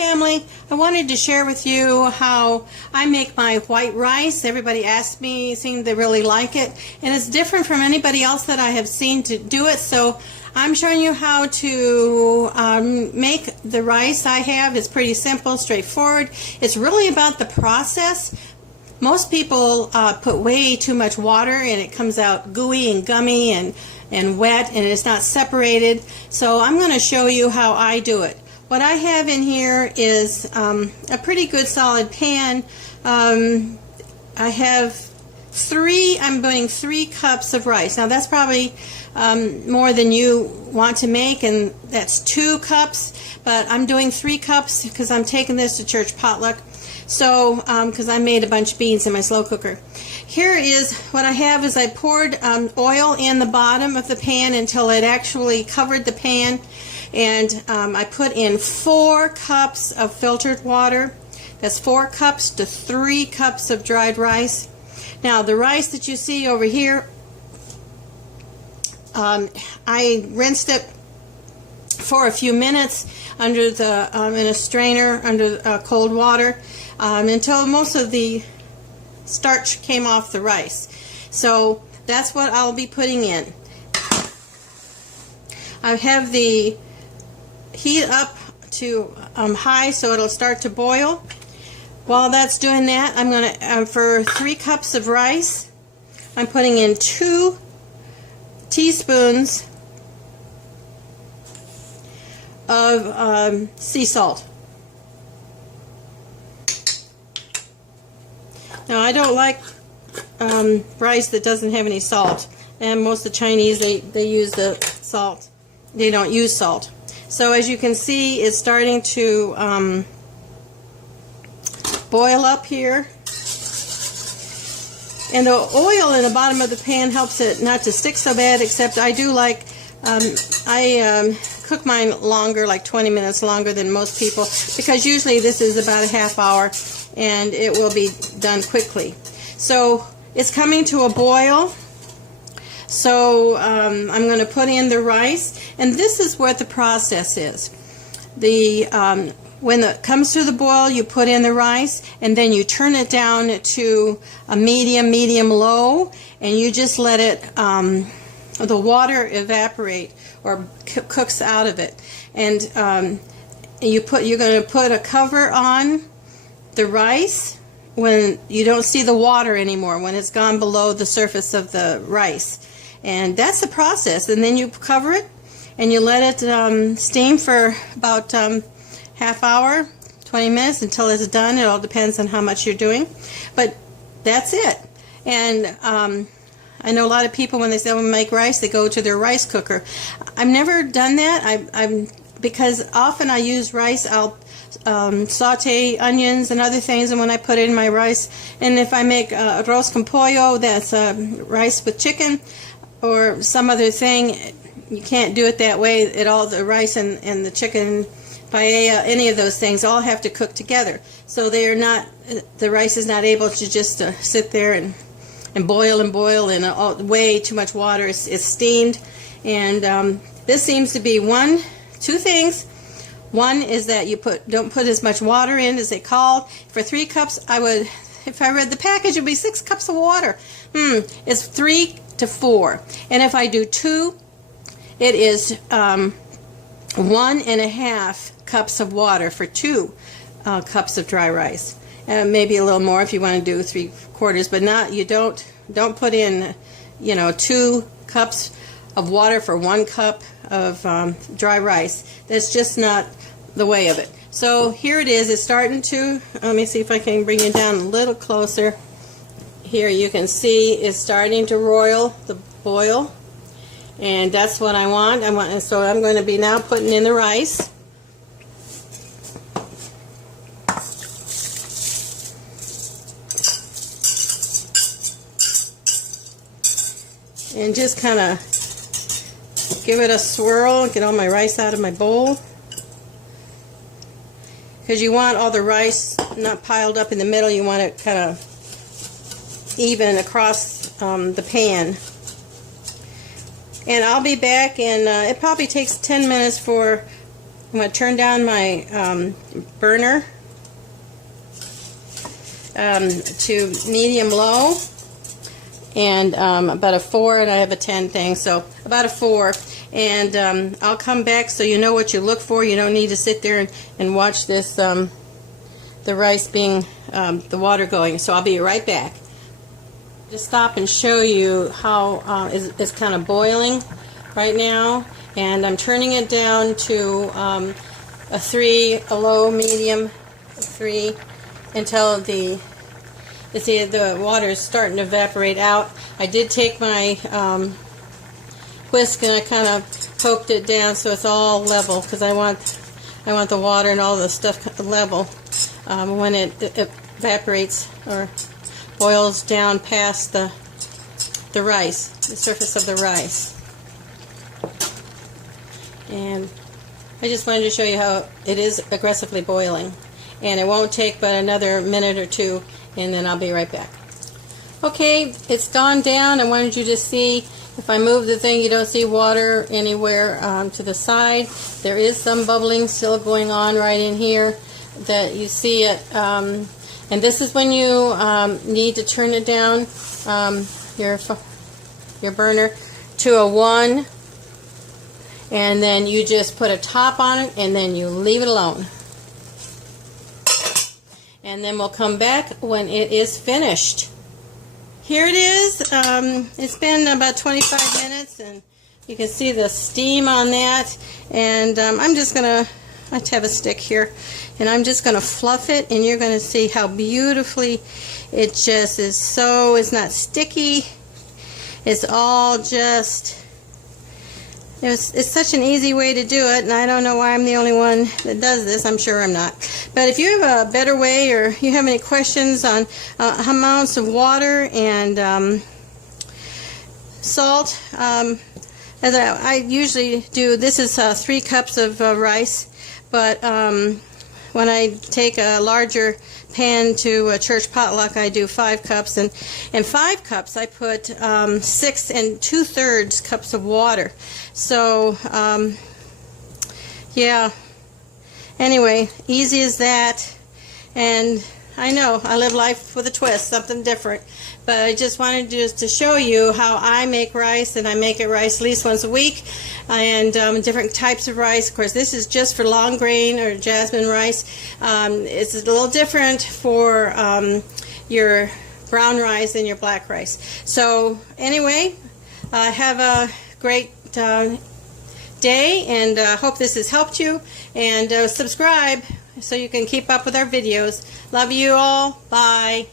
family. I wanted to share with you how I make my white rice. Everybody asked me, seemed to really like it, and it's different from anybody else that I have seen to do it. So I'm showing you how to make the rice I have. It's pretty simple, straightforward. It's really about the process. Most people put way too much water and it comes out gooey and gummy and wet, and it's not separated. So I'm going to show you how I do it. What I have in here is a pretty good solid pan. I have I'm putting 3 cups of rice. Now that's probably more than you want to make, and that's 2 cups, but I'm doing 3 cups because I'm taking this to church potluck. So, because I made a bunch of beans in my slow cooker. Here is what I have is I poured oil in the bottom of the pan until it actually covered the pan, and I put in 4 cups of filtered water. That's 4 cups to 3 cups of dried rice. Now the rice that you see over here, I rinsed it for a few minutes under the in a strainer under cold water until most of the starch came off the rice. So that's what I'll be putting in. I have the heat up to high so it'll start to boil. While that's doing that, I'm going to for 3 cups of rice, I'm putting in 2 teaspoons of sea salt. Now I don't like rice that doesn't have any salt, and most of the Chinese they use the salt. They don't use salt. So as you can see, it's starting to boil up here, and the oil in the bottom of the pan helps it not to stick so bad, except I do like I cook mine longer, like 20 minutes longer than most people, because usually this is about a half hour and it will be done quickly. So it's coming to a boil, so I'm going to put in the rice, and this is what the process is. When it comes to the boil, you put in the rice, and then you turn it down to a medium-low, and you just let it the water evaporate or cooks out of it, and you're going to put a cover on the rice when you don't see the water anymore, when it's gone below the surface of the rice, and that's the process. And then you cover it and you let it steam for about half hour, 20 minutes until it's done. It all depends on how much you're doing, but that's it. And I know a lot of people, when they say they make rice, they go to their rice cooker. I've never done that. Because often I use rice, I'll saute onions and other things, and when I put it in my rice, and if I make arroz con pollo, that's rice with chicken or some other thing, you can't do it that way. The rice and the chicken paella, any of those things, all have to cook together. So the rice is not able to just sit there and boil and way too much water is steamed. And this seems to be two things. One is that you don't put as much water in as they called. For 3 cups, if I read the package, it would be 6 cups of water. It's 3 to 4. And if I do 2, it is 1.5 cups of water for 2 cups of dry rice. Maybe a little more if you want to do 3/4, but not. You don't put in 2 cups of water for 1 cup of dry rice. That's just not the way of it. So here it is. It's starting to, let me see if I can bring it down a little closer. Here you can see it's starting to boil, and that's what I want. So I'm going to be now putting in the rice. And just kind of give it a swirl, get all my rice out of my bowl. Because you want all the rice not piled up in the middle, you want it kind of even across the pan. And I'll be back, and it probably takes 10 minutes for I'm going to turn down my burner to medium low, and about a 4, and I have a 10 thing, so about a 4. And I'll come back so you know what you look for. You don't need to sit there and watch this, the rice being, the water going. So I'll be right back. Just stop and show you how it's kind of boiling right now. And I'm turning it down to a 3, a low, medium, 3, until the water is starting to evaporate out. I did take my whisk and I kind of poked it down so it's all level, because I want the water and all the stuff level when it evaporates or boils down past the rice, the surface of the rice. And I just wanted to show you how it is aggressively boiling, and it won't take but another minute or 2, and then I'll be right back. Okay, it's gone down. I wanted you to see, if I move the thing, you don't see water anywhere to the side. There is some bubbling still going on right in here that you see it. And this is when you need to turn it down, your burner, to a 1. And then you just put a top on it, and then you leave it alone. And then we'll come back when it is finished. Here it is. It's been about 25 minutes, and you can see the steam on that. And I'm just going to, I have a stick here, and I'm just going to fluff it, and you're going to see how beautifully it just is. So it's not sticky. It's all just... It's such an easy way to do it, and I don't know why I'm the only one that does this. I'm sure I'm not. But if you have a better way, or you have any questions on amounts of water and salt, as I usually do, this is 3 cups of rice, but when I take a larger pan to a church potluck, I do 5 cups, and in 5 cups I put 6 2/3 cups of water. So yeah, anyway, easy as that. And I know I live life with a twist, something different, but I just wanted to show you how I make rice, and I make it rice at least once a week, and different types of rice. Of course, this is just for long grain or jasmine rice. It's a little different for your brown rice and your black rice. So anyway, have a great day, and hope this has helped you, and subscribe so you can keep up with our videos. Love you all. Bye.